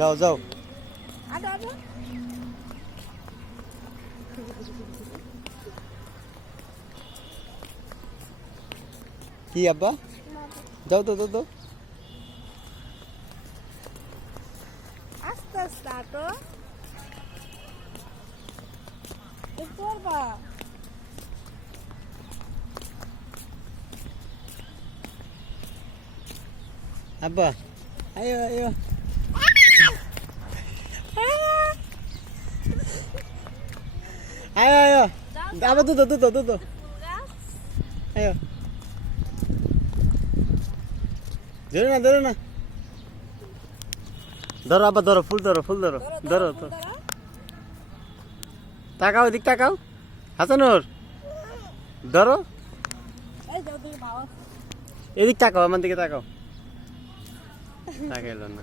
যাও যাও। আদো আদো কি আব্বা? যাও তো তো। আস্তে আস্তে আটো করবা আব্বা আয়ো আয়ো। আয়ো আয়ো। আবার দুধ। আয়ো। ধরো না। ধরো আবার ধরো ফুল ধরো ধরো তো। তাকাও এদিক তাকাও। হাসানুর ধরো। এদিক তাকাও আমার দিকে তাকাও। তাকাইলো না।